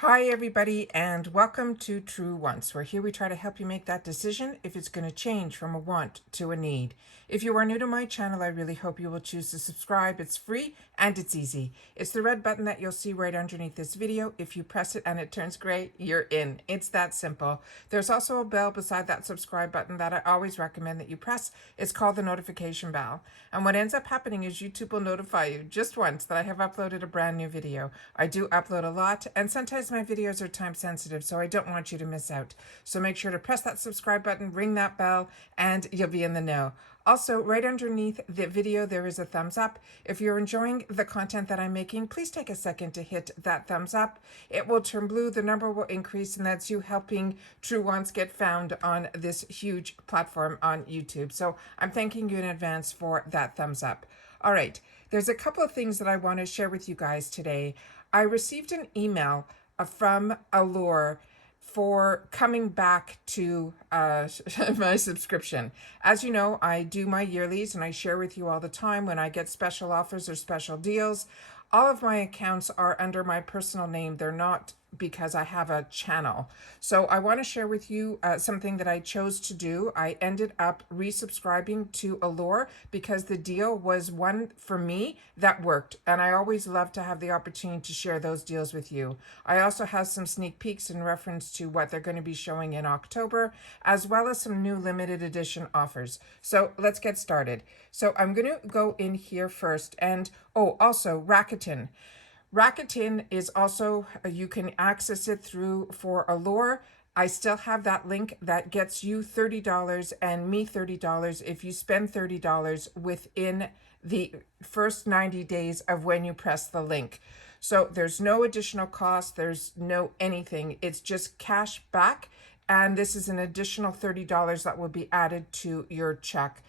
Hi, everybody, and welcome to True Wants, where here we try to help you make that decision if it's going to change from a want to a need. If you are new to my channel, I really hope you will choose to subscribe. It's free and it's easy. It's the red button that you'll see right underneath this video. If you press it and it turns gray, you're in. It's that simple. There's also a bell beside that subscribe button that I always recommend that you press. It's called the notification bell. And what ends up happening is YouTube will notify you just once that I have uploaded a brand new video. I do upload a lot, and sometimes my videos are time sensitive, so I don't want you to miss out. So make sure to press that subscribe button, ring that bell, and you'll be in the know. Also, right underneath the video, there is a thumbs up. If you're enjoying the content that I'm making, please take a second to hit that thumbs up. It will turn blue, the number will increase, and that's you helping True Wants get found on this huge platform on YouTube. So I'm thanking you in advance for that thumbs up. All right, there's a couple of things that I want to share with you guys today. I received an email from Allure for coming back to my subscription. As you know, I do my yearlies and I share with you all the time when I get special offers or special deals. All of my accounts are under my personal name. They're not because I have a channel. So I want to share with you something that I chose to do. I ended up resubscribing to Allure because the deal was one for me that worked. And I always love to have the opportunity to share those deals with you. I also have some sneak peeks in reference to what they're going to be showing in October, as well as some new limited edition offers. So let's get started. So I'm going to go in here first. And also Rakuten. Rakuten is also, you can access it through for Allure. I still have that link that gets you $30 and me $30 if you spend $30 within the first 90 days of when you press the link. So there's no additional cost, there's no anything. It's just cash back, and this is an additional $30 that will be added to your check.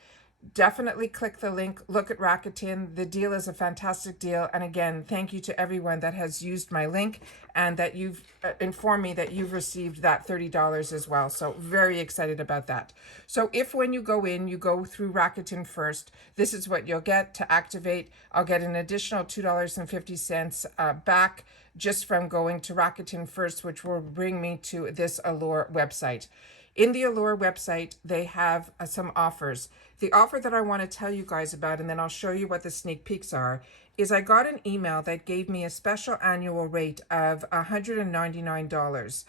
Definitely click the link, look at Rakuten. The deal is a fantastic deal. And again, thank you to everyone that has used my link and that you've informed me that you've received that $30 as well. So very excited about that. So if when you go in, you go through Rakuten first, this is what you'll get to activate. I'll get an additional $2.50 back just from going to Rakuten first, which will bring me to this Allure website. In the Allure website, they have some offers. The offer that I want to tell you guys about, and then I'll show you what the sneak peeks are, is I got an email that gave me a special annual rate of $199.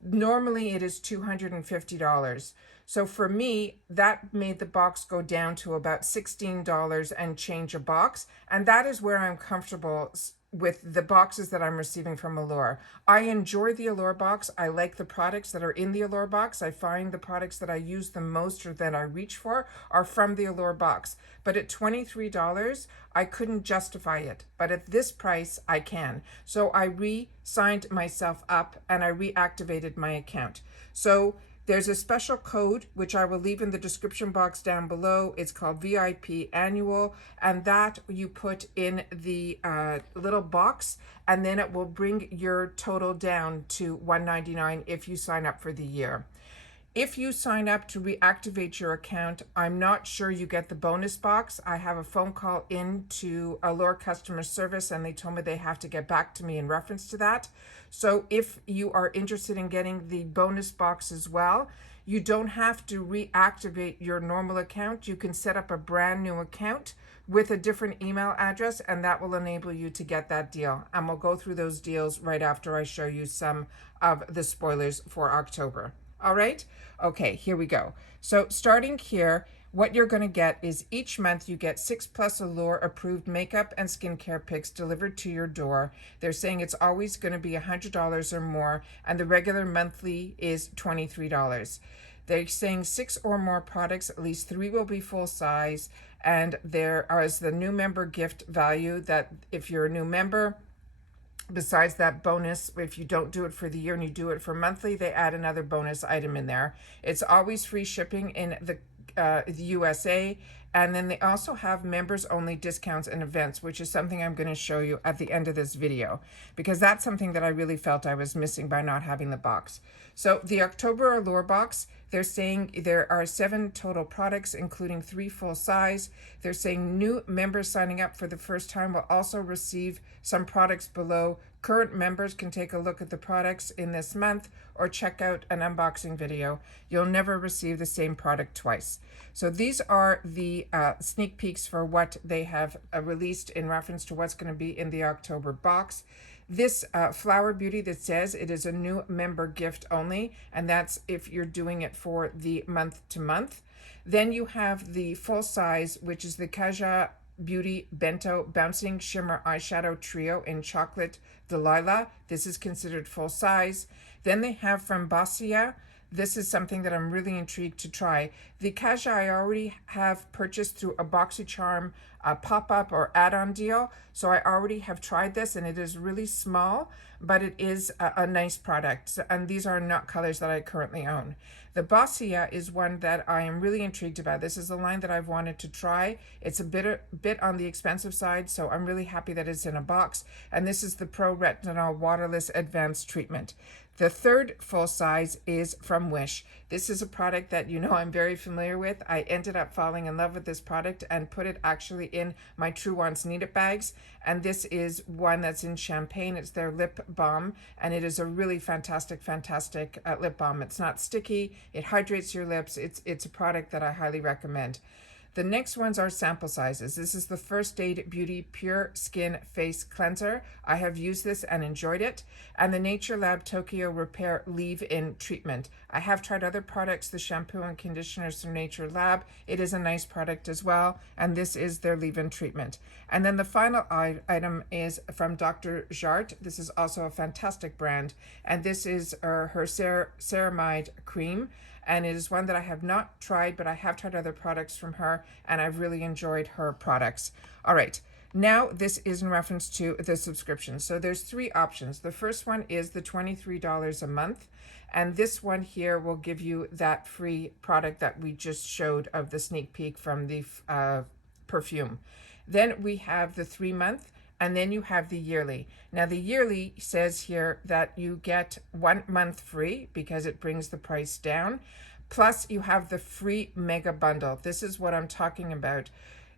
Normally it is $250. So for me, that made the box go down to about $16 and change a box. And that is where I'm comfortable with the boxes that I'm receiving from Allure. I enjoy the Allure box. I like the products that are in the Allure box. I find the products that I use the most or that I reach for are from the Allure box. But at $23, I couldn't justify it. But at this price, I can. So I re-signed myself up and I reactivated my account. So there's a special code, which I will leave in the description box down below. It's called VIP Annual, and that you put in the little box, and then it will bring your total down to $199 if you sign up for the year. If you sign up to reactivate your account, I'm not sure you get the bonus box. I have a phone call into Allure customer service and they told me they have to get back to me in reference to that. So if you are interested in getting the bonus box as well, you don't have to reactivate your normal account. You can set up a brand new account with a different email address, and that will enable you to get that deal. And we'll go through those deals right after I show you some of the spoilers for October. All right. Okay, here we go. So starting here, what you're going to get is each month you get 6+ Allure approved makeup and skincare picks delivered to your door. They're saying it's always going to be $100 or more, and the regular monthly is $23. They're saying 6 or more products, at least 3 will be full size, and there is the new member gift value that if you're a new member, besides that bonus, if you don't do it for the year and you do it for monthly, they add another bonus item in there. It's always free shipping in the USA. And then they also have members only discounts and events, which is something I'm going to show you at the end of this video, because that's something that I really felt I was missing by not having the box. So the October Allure box, they're saying there are 7 total products, including 3 full size. They're saying new members signing up for the first time will also receive some products below Current members can take a look at the products in this month or check out an unboxing video. You'll never receive the same product twice. So these are the sneak peeks for what they have released in reference to what's going to be in the October box. This Flower Beauty that says it is a new member gift only, and that's if you're doing it for the month to month. Then you have the full size, which is the Kaja Beauty Bento Bouncing Shimmer Eyeshadow Trio in Chocolate Delilah. This is considered full size. Then they have from Boscia. This is something that I'm really intrigued to try. The Kaja I already have purchased through a BoxyCharm pop-up or add-on deal. So I already have tried this, and it is really small, but it is a nice product. And these are not colors that I currently own. The Boscia is one that I am really intrigued about. This is a line that I've wanted to try. It's a bit on the expensive side, so I'm really happy that it's in a box. And this is the Pro Retinol Waterless Advanced Treatment. The third full size is from Wish. This is a product that you know I'm very familiar with. I ended up falling in love with this product and put it actually in my True Wants Need It bags. And this is one that's in champagne. It's their lip balm, and it is a really fantastic lip balm. It's not sticky. It hydrates your lips. It's a product that I highly recommend. The next ones are sample sizes. This is the First Aid Beauty Pure Skin Face Cleanser. I have used this and enjoyed it. And the Nature Lab Tokyo Repair Leave-In Treatment. I have tried other products, the shampoo and conditioners from Nature Lab. It is a nice product as well, and this is their leave-in treatment. And then the final item is from Dr. Jart. This is also a fantastic brand, and this is her ceramide cream. And it is one that I have not tried, but I have tried other products from her, and I've really enjoyed her products. All right, now this is in reference to the subscription. So there's three options. The first one is the $23 a month, and this one here will give you that free product that we just showed of the sneak peek from the perfume. Then we have the 3-month, and then you have the yearly. Now the yearly says here that you get 1 month free because it brings the price down. Plus you have the free mega bundle. This is what I'm talking about.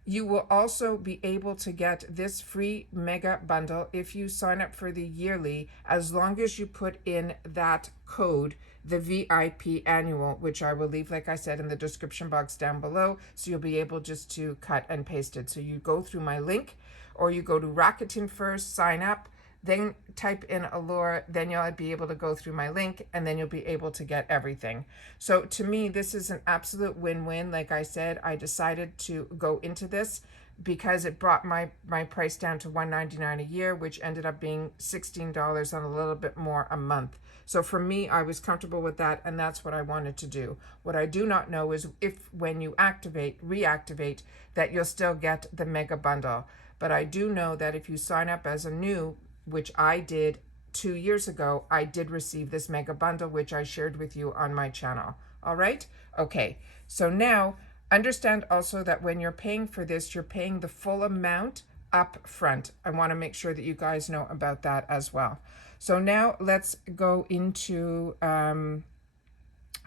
You will also be able to get this free mega bundle if you sign up for the yearly, as long as you put in that code, the VIP annual, which I will leave, like I said, in the description box down below. So you'll be able just to cut and paste it. So you go through my link, or you go to Rakuten first, sign up, then type in Allure, then you'll be able to go through my link, and then you'll be able to get everything. So to me, this is an absolute win-win. Like I said, I decided to go into this because it brought my price down to $199 a year, which ended up being $16 and a little bit more a month. So for me, I was comfortable with that, and that's what I wanted to do. What I do not know is if when you reactivate, that you'll still get the mega bundle. But I do know that if you sign up as a new, which I did 2 years ago, I did receive this mega bundle, which I shared with you on my channel. All right? Okay. So now understand also that when you're paying for this, you're paying the full amount up front. I want to make sure that you guys know about that as well. So now let's go into,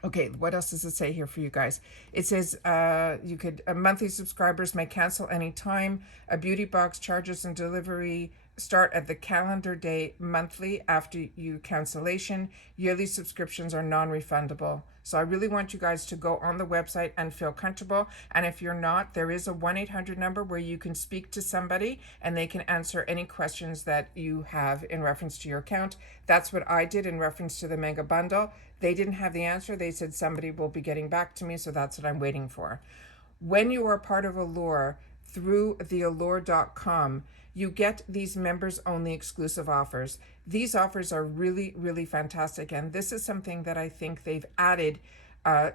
okay, what else does it say here for you guys? It says monthly subscribers may cancel anytime. A beauty box charges and delivery start at the calendar day monthly after you cancellation. Yearly subscriptions are non-refundable. So I really want you guys to go on the website and feel comfortable. And if you're not, there is a 1-800 number where you can speak to somebody and they can answer any questions that you have in reference to your account. That's what I did in reference to the mega bundle. They didn't have the answer. They said somebody will be getting back to me, so that's what I'm waiting for. When you are part of Allure through the allure.com, you get these members only exclusive offers. These offers are really, really fantastic. And this is something that I think they've added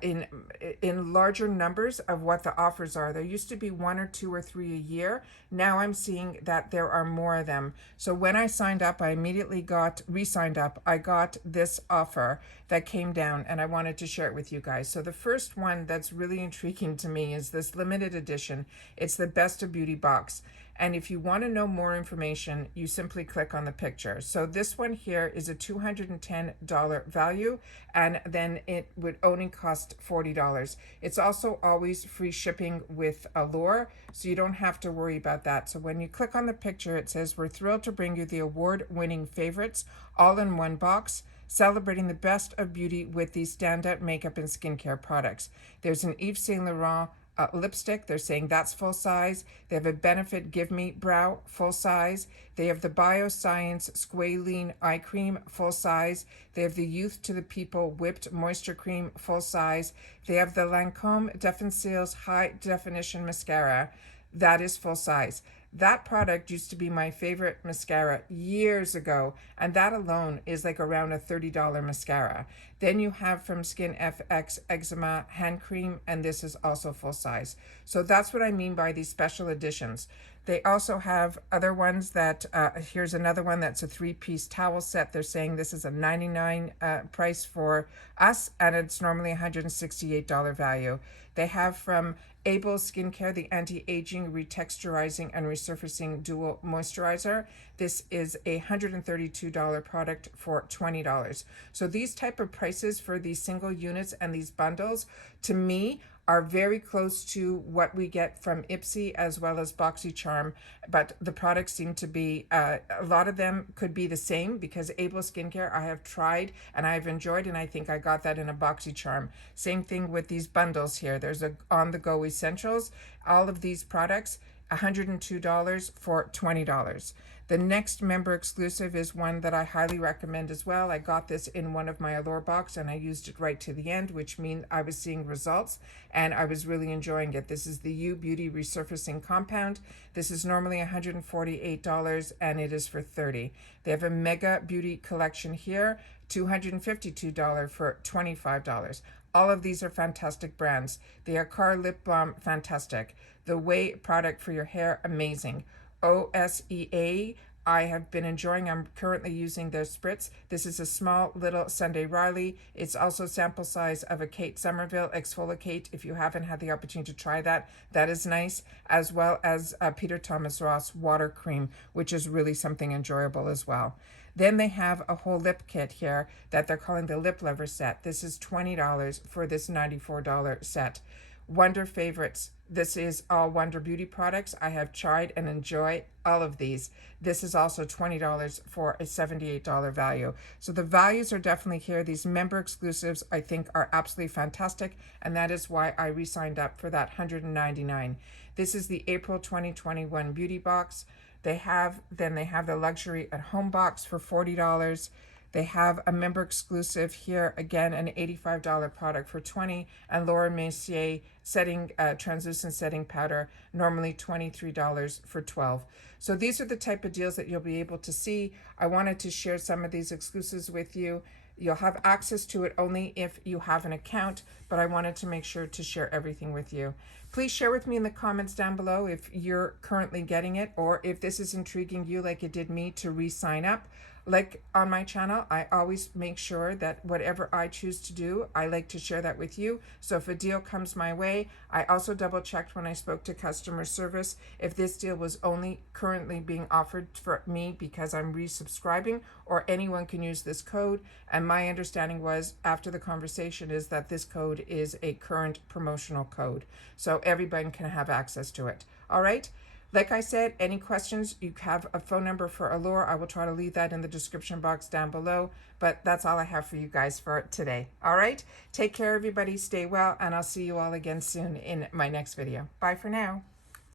in larger numbers of what the offers are. There used to be 1 or 2 or 3 a year. Now I'm seeing that there are more of them. So when I signed up, I immediately re-signed up. I got this offer that came down, and I wanted to share it with you guys. So the first one that's really intriguing to me is this limited edition. It's the Best of Beauty box. And if you want to know more information, you simply click on the picture. So this one here is a $210 value, and then it would only cost $40. It's also always free shipping with Allure, so you don't have to worry about that. So when you click on the picture, it says, "We're thrilled to bring you the award-winning favorites all in one box, celebrating the best of beauty with these standout makeup and skincare products." There's an Yves Saint Laurent lipstick. They're saying that's full size. They have a Benefit Give Me Brow full size. They have the Bioscience Squalene Eye Cream full size. They have the Youth to the People Whipped Moisture Cream full size. They have the Lancome Defenseals High Definition Mascara. That is full size. That product used to be my favorite mascara years ago, and that alone is like around a $30 mascara. Then you have from Skin FX Eczema Hand Cream, and this is also full size. So that's what I mean by these special editions. They also have other ones that, here's another one that's a 3-piece towel set. They're saying this is a $99 price for us, and it's normally $168 value. They have from Able Skincare, the Anti-Aging, Retexturizing, and Resurfacing Dual Moisturizer. This is a $132 product for $20. So these type of prices for these single units and these bundles, to me, are very close to what we get from Ipsy as well as BoxyCharm, but the products seem to be, a lot of them could be the same, because Able Skincare I have tried and I've enjoyed, and I think I got that in a BoxyCharm. Same thing with these bundles here. There's a on-the-go essentials. All of these products, $102 for $20. The next member exclusive is one that I highly recommend as well. I got this in one of my Allure box and I used it right to the end, which means I was seeing results and I was really enjoying it. This is the U Beauty Resurfacing Compound. This is normally $148 and it is for $30. They have a Mega Beauty collection here, $252 for $25. All of these are fantastic brands. The Akar Lip Balm, fantastic. The Way product for your hair, amazing. OSEA, I have been enjoying. I'm currently using their spritz. This is a small little Sunday Riley. It's also sample size of a Kate Somerville Exfoliate. If you haven't had the opportunity to try that, that is nice. As well as Peter Thomas Ross Water Cream, which is really something enjoyable as well. Then they have a whole lip kit here that they're calling the Lip Lover set. This is $20 for this $94 set. Wonder Favorites. This is all Wonder Beauty products. I have tried and enjoy all of these. This is also $20 for a $78 value. So the values are definitely here. These member exclusives I think are absolutely fantastic, and that is why I re-signed up for that $199. This is the April 2021 beauty box. They have the luxury at home box for $40. They have a member exclusive here, again, an $85 product for $20, and Laura Mercier translucent setting powder, normally $23 for $12. So these are the type of deals that you'll be able to see. I wanted to share some of these exclusives with you. You'll have access to it only if you have an account, but I wanted to make sure to share everything with you. Please share with me in the comments down below if you're currently getting it, or if this is intriguing you like it did me to re-sign up. Like on my channel, I always make sure that whatever I choose to do, I like to share that with you. So if a deal comes my way, I also double checked when I spoke to customer service if this deal was only currently being offered for me because I'm resubscribing, or anyone can use this code. And my understanding was, after the conversation, is that this code is a current promotional code, so everybody can have access to it. All right. Like I said, any questions, you have a phone number for Allure. I will try to leave that in the description box down below. But that's all I have for you guys for today. All right? Take care, everybody. Stay well, and I'll see you all again soon in my next video. Bye for now.